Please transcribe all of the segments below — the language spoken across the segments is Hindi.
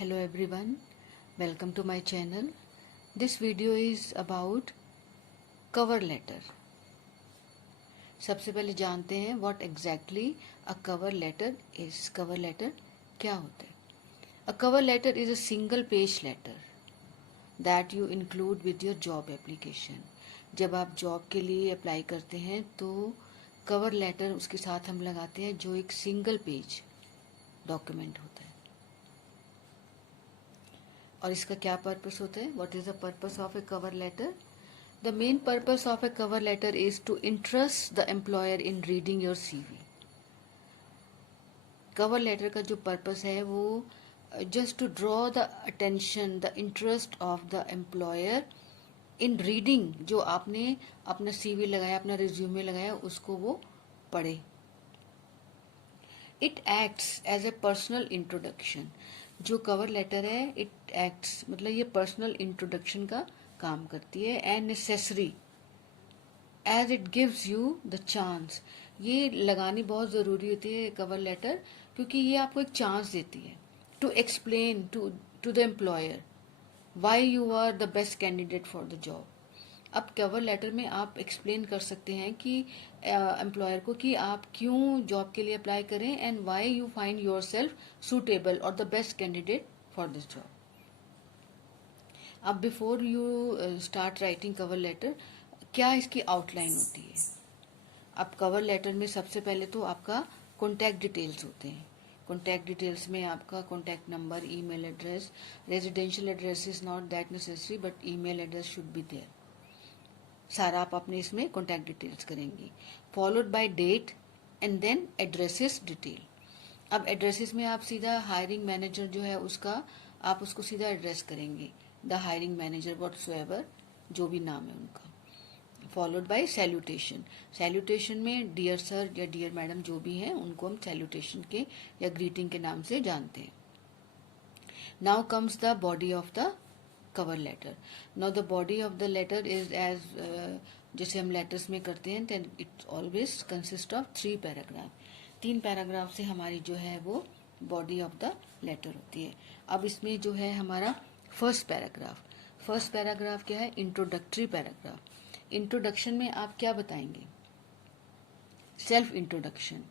Hello everyone, welcome to my channel. This video is about cover letter. सबसे पहले जानते हैं what exactly a cover letter is. Cover letter क्या होता है? A cover letter is a single page letter that you include with your job application. जब आप जॉब के लिए अप्लाई करते हैं तो कवर लेटर उसके साथ हम लगाते हैं जो एक सिंगल पेज डॉक्यूमेंट होता है. और इसका क्या पर्पस होता है? What is the purpose of a cover letter? The main purpose of a cover letter is to interest the employer in reading your CV. Cover letter का जो पर्पस है वो just to draw the attention, the interest of the employer in reading. जो आपने अपना सीवी लगाया, अपना रिज्यूमे लगाया, उसको वो पढ़े. It acts as a personal introduction. जो कवर लेटर है इट एक्ट्स मतलब ये पर्सनल इंट्रोडक्शन का काम करती है. And necessary as it gives you the chance. ये लगानी बहुत ज़रूरी होती है कवर लेटर, क्योंकि ये आपको एक चांस देती है to explain to the employer why you are the best candidate for the job. अब कवर लेटर में आप एक्सप्लेन कर सकते हैं कि एम्प्लॉयर को कि आप क्यों जॉब के लिए अप्लाई करें and why you find yourself suitable और the best candidate for this job. अब before you start writing cover letter, क्या इसकी आउटलाइन होती है? अब कवर लेटर में सबसे पहले तो आपका कॉन्टैक्ट डिटेल्स होते हैं. कॉन्टैक्ट डिटेल्स में आपका contact number, email address, residential address is not that necessary but email address should be there. सारा आप अपने इसमें कॉन्टैक्ट डिटेल्स करेंगे. Followed by date and then addresses detail. अब एड्रेसेस में आप सीधा हायरिंग मैनेजर जो है उसका आप उसको सीधा एड्रेस करेंगे. द हायरिंग मैनेजर व्हाटसोएवर जो भी नाम है उनका. Followed by salutation. सैल्यूटेशन में डियर सर या डियर मैडम जो भी हैं उनको हम सैल्यूटेशन के या ग्रीटिंग के नाम से जानते हैं. Now comes the body of the cover letter. Now the body of the letter is as जैसे हम लेटर्स में करते हैं then it always consists of 3 paragraph. 3 paragraph से हमारी जो है वो बॉडी ऑफ द लेटर होती है. अब इसमें जो है हमारा फर्स्ट पैराग्राफ क्या है? Introductory paragraph. इंट्रोडक्शन में आप क्या बताएंगे? Self introduction.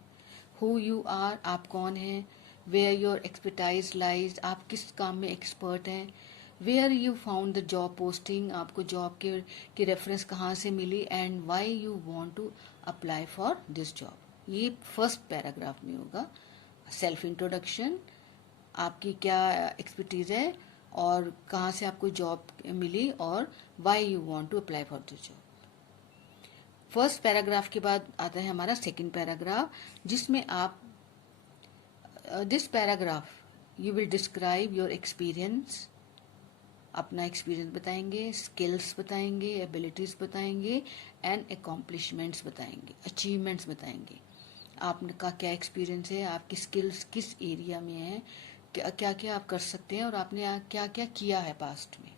Who you are, आप कौन हैं. वेयर योर एक्सपर्टाइज लाइज, आप किस काम में एक्सपर्ट हैं. Where you found the job posting, आपको जॉब की रेफरेंस कहाँ से मिली. And why you want to apply for this job. ये फर्स्ट पैराग्राफ में होगा. सेल्फ इंट्रोडक्शन, आपकी क्या एक्सपर्टीज है और कहाँ से आपको जॉब मिली और why you want to apply for this job. First paragraph के बाद आता है हमारा सेकेंड पैराग्राफ, जिसमें आप this paragraph you will describe your experience. अपना एक्सपीरियंस बताएंगे, स्किल्स बताएंगे, एबिलिटीज बताएंगे एंड अकॉम्प्लिशमेंट्स बताएंगे, अचीवमेंट्स बताएंगे. आपका क्या एक्सपीरियंस है, आपकी स्किल्स किस एरिया में है, क्या क्या आप कर सकते हैं और आपने क्या क्या किया है पास्ट में.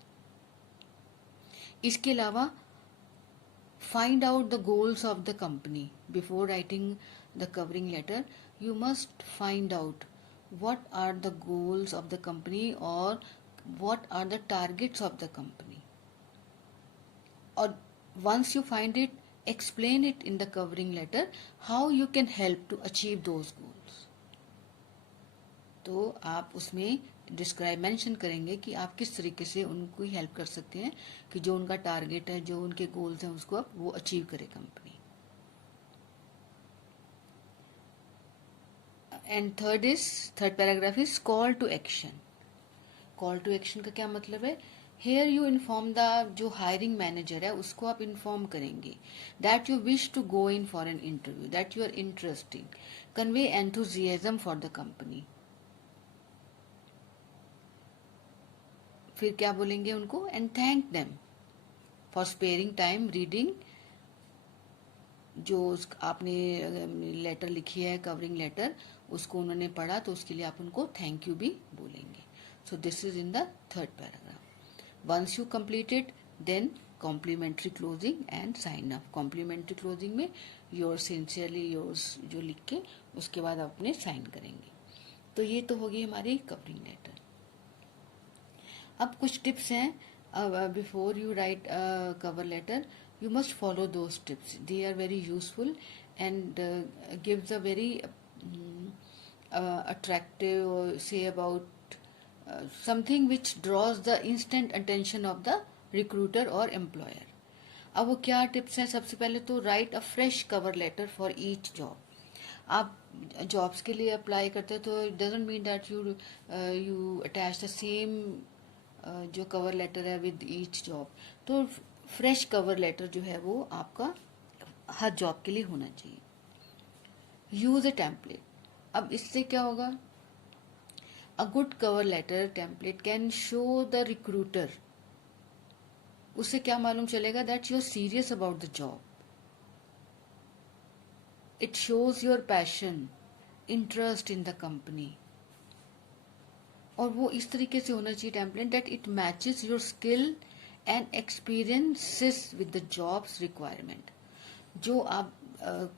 इसके अलावा find out the goals of the company. Before writing the covering letter you must find out what are the goals of the company और what are the targets of the company. Or once you find it, explain it in the covering letter how you can help to achieve those goals. तो आप उसमें डिस्क्राइब मेंशन करेंगे कि आप किस तरीके से उनको हेल्प कर सकते हैं कि जो उनका टारगेट है, जो उनके गोल्स हैं, उसको आप वो अचीव करे company. And third paragraph is call to action. Call to action का क्या मतलब है? हेयर यू इन्फॉर्म द जो हायरिंग मैनेजर है उसको आप इन्फॉर्म करेंगे that you wish to go in for an interview, that you are interesting, convey enthusiasm for the company. फिर क्या बोलेंगे उनको? And thank them for sparing time reading. जो आपने लेटर लिखी है कवरिंग लेटर उसको उन्होंने पढ़ा तो उसके लिए आप उनको थैंक यू भी बोलेंगे. So this is in the third paragraph. Once you complete it, then complimentary closing and sign off. Complimentary closing में yours sincerely yours जो लिख के उसके बाद आप अपने साइन करेंगे. तो ये तो होगी हमारी कवरिंग लेटर. अब कुछ टिप्स हैं before you write cover letter. You must follow those tips. They are very useful and gives a very attractive, or say about something which draws the instant attention of the recruiter or employer. अब वो क्या टिप्स हैं? सबसे पहले तो write a fresh cover letter for each job. आप जॉब्स के लिए अप्लाई करते हो तो it doesn't mean that you attach the same जो कवर लेटर है विद ईच जॉब. तो फ्रेश कवर लेटर जो है वो आपका हर जॉब के लिए होना चाहिए. Use a template. अब इससे क्या होगा? A good cover letter template can show the recruiter. उससे क्या मालूम चलेगा? That you are serious about the job. It shows your passion, interest in the company. और वो इस तरीके से होना चाहिए template that it matches your skill and experiences with the job's requirement. जो आप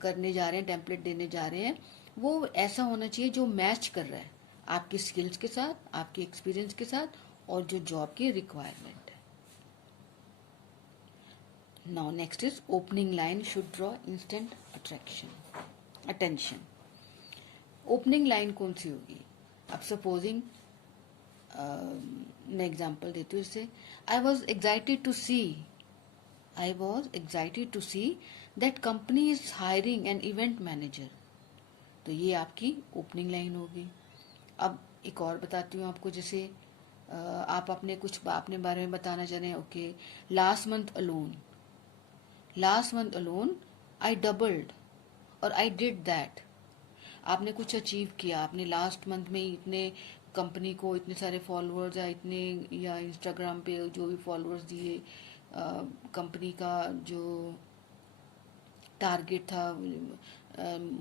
करने जा रहे हैं, टेम्पलेट देने जा रहे हैं, वो ऐसा होना चाहिए जो मैच कर रहा है आपकी स्किल्स के साथ, आपके एक्सपीरियंस के साथ, और जो जॉब की रिक्वायरमेंट है. Now next is opening line should draw instant attention. Opening line कौन सी होगी? अब सपोजिंग मैं एग्जाम्पल देती हूँ इससे. I was excited to see that company is hiring an event manager. तो ये आपकी ओपनिंग लाइन होगी. अब एक और बताती हूँ आपको. जैसे आप अपने बारे में बताना चाह रहे हैं. Okay, last month alone I doubled और आई डिड दैट. आपने कुछ अचीव किया, आपने लास्ट मंथ में इतने कंपनी को इतने सारे फॉलोअर्स या इंस्टाग्राम पे जो भी फॉलोअर्स दिए, कंपनी का जो टारगेट था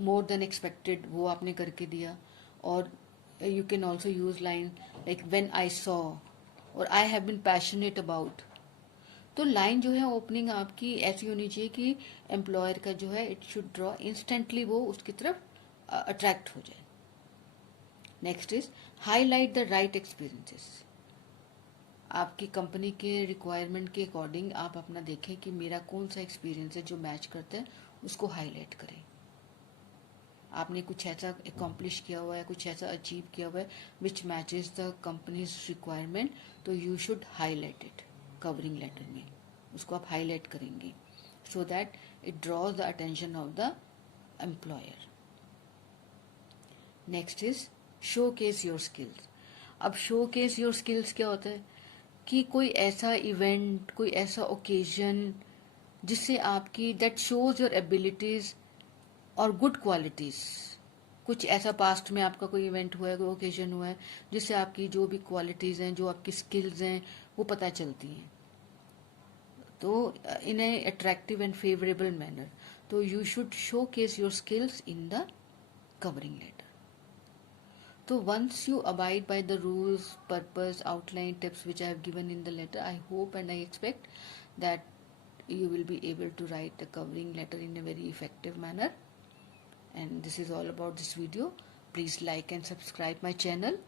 मोर देन एक्सपेक्टेड वो आपने करके दिया. और you can also use line like when I saw और I have been passionate about. तो लाइन जो है ओपनिंग आपकी ऐसी होनी चाहिए कि एम्प्लॉयर का जो है इट शुड ड्रॉ इंस्टेंटली, वो उसकी तरफ अट्रैक्ट हो जाए. Next is highlight the right experiences. आपकी कंपनी के रिक्वायरमेंट के अकॉर्डिंग आप अपना देखें कि मेरा कौन सा एक्सपीरियंस है जो मैच करता है, उसको हाईलाइट करें. आपने कुछ ऐसा अकॉम्प्लिश किया हुआ है, कुछ ऐसा अचीव किया हुआ है which matches the companies requirement, तो you should highlight it covering letter में. उसको आप हाईलाइट करेंगे so that it draws the attention of the employer. Next is showcase your skills. अब शो केस योर स्किल्स क्या होता है? कि कोई ऐसा इवेंट, कोई ऐसा ओकेजन जिससे आपकी दैट शोज योर एबिलिटीज और गुड क्वालिटीज. कुछ ऐसा पास्ट में आपका कोई इवेंट हुआ है, कोई ओकेजन हुआ है जिससे आपकी जो भी क्वालिटीज हैं, जो आपकी स्किल्स हैं, वो पता चलती हैं. तो in a attractive and favourable manner. तो you should showcase your skills in the covering letter. So once you abide by the rules, purpose, outline, tips which I have given in the letter, I hope and I expect that you will be able to write a covering letter in a very effective manner. And this is all about this video. Please like and subscribe my channel.